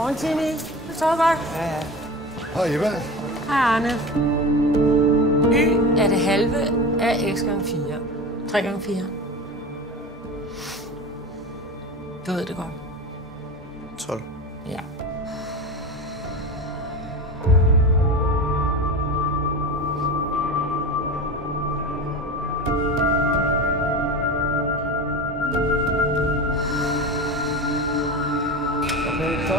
Morgen, Timmy. Du sover godt? Ja. Hej, Eva. Hej, Arne. Y er det halve af x gange 4. 3 gange 4. Du ved det godt. 12. Ja. Okay, så.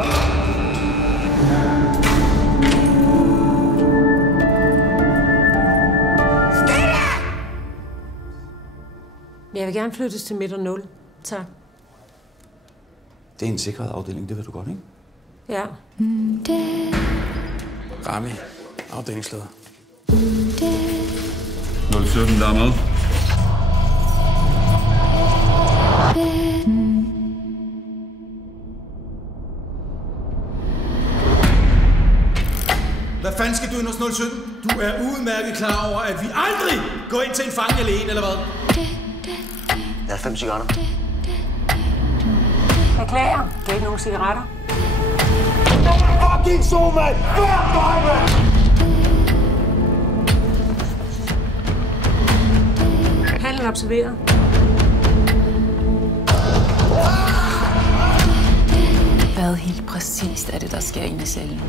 Jeg vil gerne flyttes til midt og 0. Tak. Det er en sikret afdeling, det ved du godt, ikke? Ja. Rami, afdelingsleder. 017, der er med. Hvad fanden skal du ind hos 017? Du er udmærket klar over, at vi aldrig går ind til en fange alene, eller hvad? Jeg har 5 cigaretter. Beklager. Det er ikke nogen cigaretter. Fucking så, mand! Hver dag, mand! Handlen observeret. Hvad helt præcist er det, der sker inde i cellen?